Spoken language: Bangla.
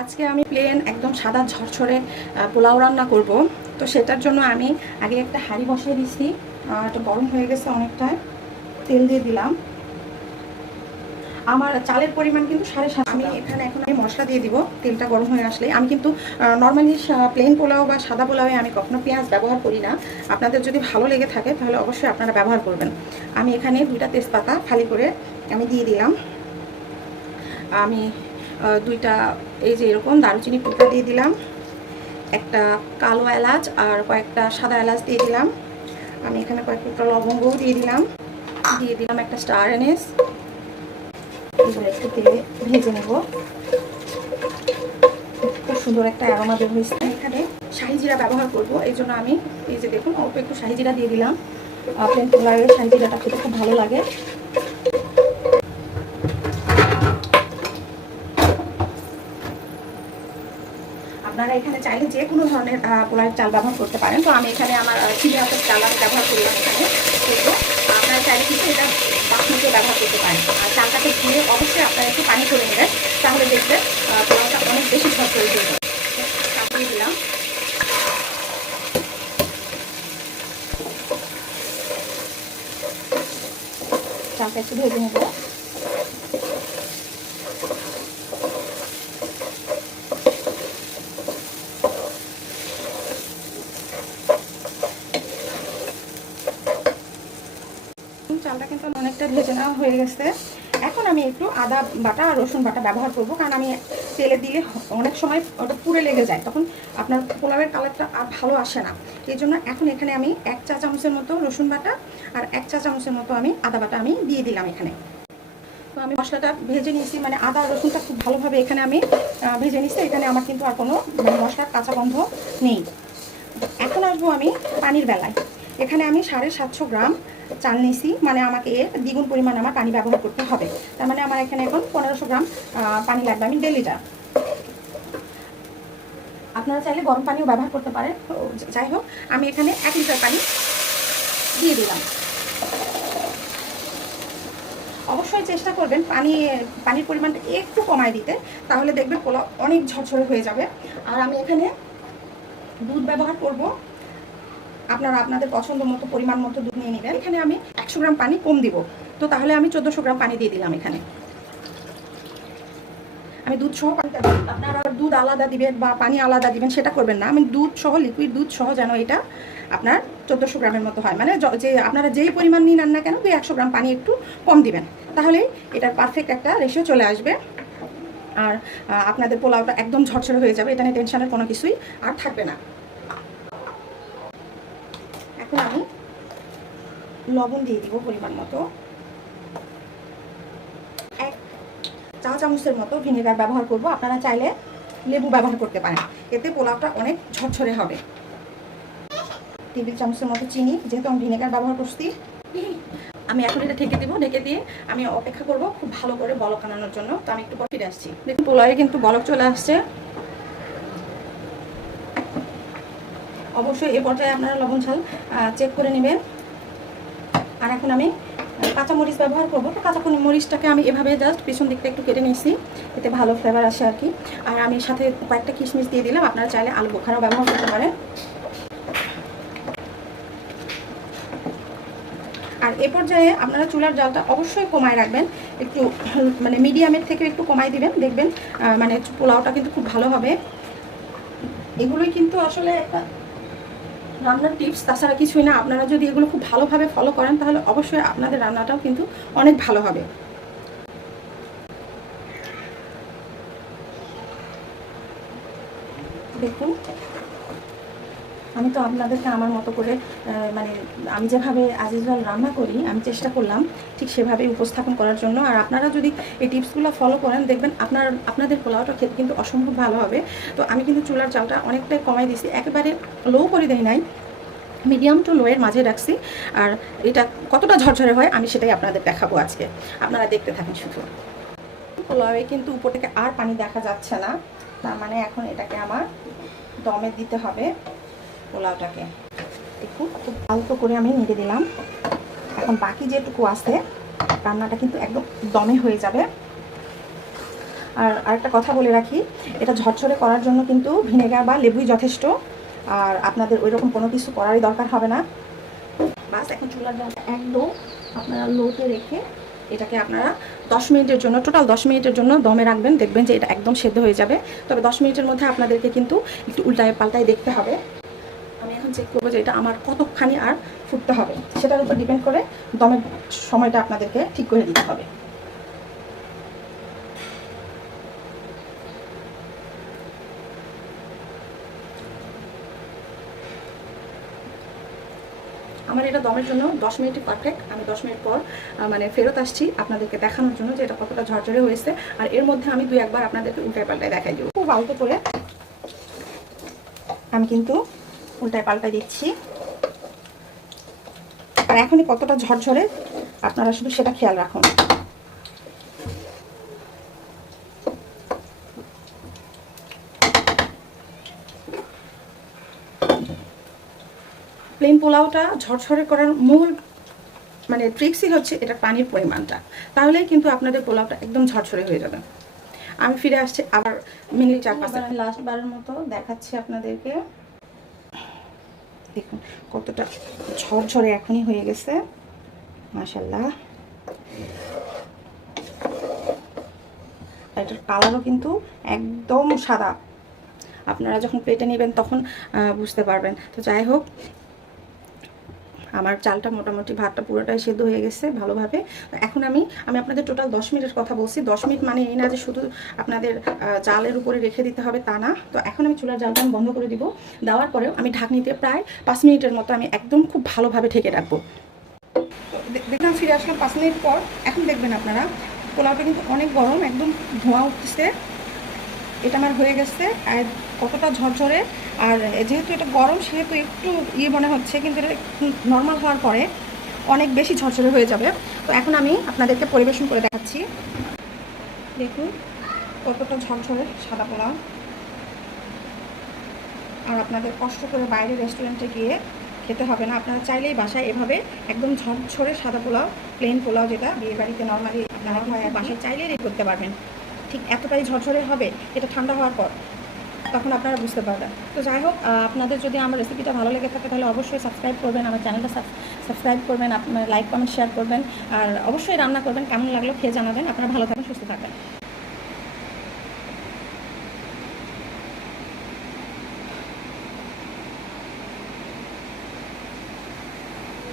আজকে আমি প্লেন একদম সাদা ঝরঝরে পোলাও রান্না করব। তো সেটার জন্য আমি আগে একটা হাঁড়ি বসিয়ে দিচ্ছি। এটা গরম হয়ে গেছে অনেকটা। তেল দিয়ে দিলাম। আমার চালের পরিমাণ কিন্তু 7.5। আমি এখানে এখন আমি মশলা দিয়ে দিব। তেলটা গরম হয়ে আসলে আমি কিন্তু নর্মালি প্লেন পোলাও বা সাদা পোলাওয়ে আমি কখনো পেঁয়াজ ব্যবহার করি না। আপনাদের যদি ভালো লেগে থাকে তাহলে অবশ্যই আপনারা ব্যবহার করবেন। আমি এখানে 2টা তেজপাতা ফালি করে আমি দিয়ে দিলাম। আমি 2টা এই যে এরকম দারুচিনি টুকরা দিয়ে দিলাম। একটা কালো এলাচ আর কয়েকটা সাদা এলাচ দিয়ে দিলাম। আমি এখানে কয়েকটা লবঙ্গও দিয়ে দিলাম। একটা স্টার এনিস। এগুলো একটু তেলে ভেজে নেব। খুব সুন্দর একটা অ্যারোমা বের হয়েছে। এখানে শাহি জিরা ব্যবহার করব, এই জন্য আমি এই যে দেখুন অল্প একটু শাহি জিরা দিয়ে দিলাম। প্লেন পোলাওয়ে শাহি জিরাটা খেতে খুব ভালো লাগে। আপনারা এখানে চাইলে যে কোনো ধরনের পোলাওয়ের চাল ব্যবহার করতে পারেন। তো আমি এখানে আমার চিনি আতপ চাল আমি ব্যবহার করলাম এখানে। কিন্তু আপনারা চাইলে কিন্তু এটা বাসমতিও ব্যবহার করতে পারেন। আর চালটাকে ধুয়ে অবশ্যই আপনারা একটু পানি করে নেবেন, তাহলে দেখবেন পোলাওটা অনেক বেশি ঝরঝরে হয়ে যাবে। চাল দিয়ে দিলাম। চালটা একটু ভেজে নেব। চালটা কিন্তু অনেকটা ভেজে নেওয়া হয়ে গেছে। এখন আমি একটু আদা বাটা আর রসুন বাটা ব্যবহার করব, কারণ আমি তেলে দিলে অনেক সময় ওটা পুড়ে লেগে যায়, তখন আপনার পোলাওয়ের কালারটা আর ভালো আসে না। এই জন্য এখন এখানে আমি 1 চা চামচের মতো রসুন বাটা আর 1 চা চামচের মতো আমি আদা বাটা আমি দিয়ে দিলাম এখানে। তো আমি মশলাটা ভেজে নিয়েছি, মানে আদা রসুনটা খুব ভালোভাবে এখানে আমি ভেজে নিয়েছি। এখানে আমার কিন্তু আর কোনো মশলার কাঁচা গন্ধ নেই। এখন আসবো আমি পানির বেলায়। এখানে আমি 750 গ্রাম চাল নিয়েছি, মানে আমাকে এর দ্বিগুণ পরিমাণ আমার পানি ব্যবহার করতে হবে। তার মানে আমার এখানে এখন 1500 গ্রাম পানি লাগবে। আমি 1.5 লিটার। আপনারা চাইলে গরম পানিও ব্যবহার করতে পারেন। তো যাই হোক, আমি এখানে 1 লিটার পানি দিয়ে দিলাম। অবশ্যই চেষ্টা করবেন পানির পরিমাণটা একটু কমায় দিতে, তাহলে দেখবেন পোলাও অনেক ঝরঝরে হয়ে যাবে। আর আমি এখানে দুধ ব্যবহার করব। আপনারা আপনাদের পছন্দ মতো পরিমাণ মতো দুধ নিয়ে নেবেন। এখানে আমি 100 গ্রাম পানি কম দিব, তো তাহলে আমি 1400 গ্রাম পানি দিয়ে দিলাম এখানে। আমি দুধ সহ পানিটা দিই। আপনারা দুধ আলাদা দিবেন বা পানি আলাদা দিবেন সেটা করবেন না। আমি দুধ সহ, লিকুইড দুধ সহ যেন এটা আপনার 1400 গ্রামের মতো হয়। মানে যে আপনারা যেই পরিমাণ নিয়ে নেন না কেন, 100 গ্রাম পানি একটু কম দিবেন, তাহলেই এটার পারফেক্ট একটা রেশিও চলে আসবে। আর আপনাদের পোলাওটা একদম ঝরঝরে হয়ে যাবে। এটা নিয়ে টেনশনের কোনো কিছুই আর থাকবে না। এখন আমি লবণ দিয়ে দিব পরিমাণ মতো। 1 চা চামচের মতো ভিনেগার ব্যবহার করব। আপনারা চাইলে লেবু ব্যবহার করতে পারেন, এতে পোলাওটা অনেক ঝরঝরে হবে। টেবিল চামচের মতো চিনি, যেহেতু আমি ভিনেগার ব্যবহার করছি। আমি এখন এটা ঢেকে দিব। ঢেকে দিয়ে আমি অপেক্ষা করব খুব ভালো করে বলক আনানোর জন্য। তো আমি একটু পর ফিরে আসছি। দেখুন পোলাওয়ে কিন্তু বলক চলে আসছে। অবশ্যই এ পর্যায়ে আপনারা লবণ ঝাল চেক করে নেবেন। আর এখন আমি কাঁচামরিচ ব্যবহার করবো। তো কাঁচা মরিচটাকে আমি এভাবে জাস্ট পিছন দিকটা একটু কেটে নিয়েছি, এতে ভালো ফ্লেভার আসে আর কি। আর আমি সাথে কয়েকটা কিশমিশ দিয়ে দিলাম। আপনারা চাইলে আলু বোখারাও ব্যবহার করতে পারেন। আর এ পর্যায়ে আপনারা চুলার জালটা অবশ্যই কমায় রাখবেন, একটু মানে মিডিয়ামের থেকে একটু কমায় দিবেন। দেখবেন মানে পোলাওটা কিন্তু খুব ভালো হবে। এগুলোই কিন্তু আসলে একটা রান্নার টিপস, তাছাড়া কিছুই না। আপনারা যদি এগুলো খুব ভালোভাবে ফলো করেন তাহলে অবশ্যই আপনাদের রান্নাটাও কিন্তু অনেক ভালো হবে। দেখুন আমি তো আপনাদেরকে আমার মতো করে মানে আমি যেভাবে আজিজুল রান্না করি আমি চেষ্টা করলাম ঠিক সেভাবেই উপস্থাপন করার জন্য। আর আপনারা যদি এই টিপসগুলো ফলো করেন দেখবেন আপনাদের পোলাওটা খেতে কিন্তু অসম্ভব ভালো হবে। তো আমি কিন্তু চুলার জালটা অনেকটাই কমাই দিয়েছি, একেবারে লো করে দেই নাই, মিডিয়াম টু লোয়ের মাঝে রাখছি। আর এটা কতটা ঝরঝরে হয় আমি সেটাই আপনাদের দেখাবো আজকে। আপনারা দেখতে থাকেন শুধু। পোলাওয়ে কিন্তু উপর থেকে আর পানি দেখা যাচ্ছে না, তার মানে এখন এটাকে আমার দমে দিতে হবে পোলাওটাকে। দেখুন খুব অল্প করে আমি নেড়ে দিলাম। এখন বাকি যেটুকু আছে রান্নাটা কিন্তু একদম দমে হয়ে যাবে। আর আরেকটা কথা বলে রাখি, এটা ঝরঝরে করার জন্য কিন্তু ভিনেগার বা লেবুই যথেষ্ট, আর আপনাদের ওই রকম কোনো কিছু করারই দরকার হবে না। বাস এখন চুলার জালটা একদম আপনারা লোতে রেখে এটাকে আপনারা 10 মিনিটের জন্য, টোটাল 10 মিনিটের জন্য দমে রাখবেন। দেখবেন যে এটা একদম সেদ্ধ হয়ে যাবে। তবে 10 মিনিটের মধ্যে আপনাদেরকে কিন্তু একটু উল্টায় পাল্টায় দেখতে হবে। আমি এখন চেক করবো যে এটা আমার কতখানি আর ফুটতে হবে, সেটার উপর ডিপেন্ড করে দমের সময়টা আপনাদেরকে ঠিক করে দিতে হবে। আমার এটা দমের জন্য 10 মিনিটই পারফেক্ট। আমি 10 মিনিট পর মানে ফেরত আসছি আপনাদেরকে দেখানোর জন্য যে এটা কতটা ঝরঝরে হয়েছে। আর এর মধ্যে আমি 2 একবার আপনাদেরকে উল্টায় পাল্টায় দেখাই দেবো। খুব আলতো করে আমি কিন্তু উল্টায় পাল্টায় দিচ্ছি। আর এখনই কতটা ঝরঝরে আপনারা শুধু সেটা খেয়াল রাখুন। প্লেন পোলাওটা ঝরঝরে করার মূল মানে ট্রিক্সই হচ্ছে এটা পানির পরিমাণটা, তাহলেই কিন্তু আপনাদের পোলাওটা একদম ঝরঝরে হয়ে যাবে। আমি ফিরে আসছি আবার মিনিট 4-5। আমি লাস্ট বারের মতো দেখাচ্ছি আপনাদেরকে। দেখুন কতটা ঝরঝরে এখনই হয়ে গেছে, মাশাআল্লাহ। এটার কালারও কিন্তু একদম সাদা, আপনারা যখন প্লেটে নেবেন তখন বুঝতে পারবেন। তো যাই হোক, আমার চালটা মোটামুটি ভাতটা পুরোটাই সেদ্ধ হয়ে গেছে ভালোভাবে। এখন আমি আপনাদের টোটাল 10 মিনিটের কথা বলছি। 10 মিনিট মানে এই না যে শুধু আপনাদের চালের উপরে রেখে দিতে হবে, তা না। তো এখন আমি চুলার জালটা আমি বন্ধ করে দিব। দেওয়ার পরেও আমি ঢাকনিতে প্রায় 5 মিনিটের মতো আমি একদম খুব ভালোভাবে ঢেকে রাখবো। দেখলাম ফিরে আসলাম 5 মিনিট পর। এখন দেখবেন আপনারা পোলাওটা কিন্তু অনেক গরম, একদম ধোঁয়া উঠতেছে। এটা আমার হয়ে গেছে। আর কতটা ঝরঝরে, আর যেহেতু এটা গরম সেহেতু একটু মনে হচ্ছে, কিন্তু এটা নর্মাল হওয়ার পরে অনেক বেশি ঝরঝরে হয়ে যাবে। তো এখন আমি আপনাদেরকে পরিবেশন করে দেখাচ্ছি। দেখুন কতটা ঝরঝরে সাদা পোলাও। আর আপনাদের কষ্ট করে বাইরে রেস্টুরেন্টে গিয়ে খেতে হবে না, আপনারা চাইলেই বাসায় এভাবে একদম ঝরঝরে সাদা পোলাও, প্লেন পোলাও যেটা বিয়ে বাড়িতে নর্মালি আপনারা বাসায় চাইলেই রেডি করতে পারবেন। ঠিক এতটাই ঝরঝরে হবে এটা ঠান্ডা হওয়ার পর, তখন আপনারা বুঝতে পারবেন। তো যাই হোক, আপনাদের যদি আমার রেসিপিটা ভালো লেগে থাকে তাহলে অবশ্যই সাবস্ক্রাইব করবেন, আমার চ্যানেলটা সাবস্ক্রাইব করবেন, আপনার লাইক কমেন্ট শেয়ার করবেন, আর অবশ্যই রান্না করবেন। কেমন লাগলো খেয়ে জানাবেন। আপনারা ভালো থাকবেন, সুস্থ থাকবেন।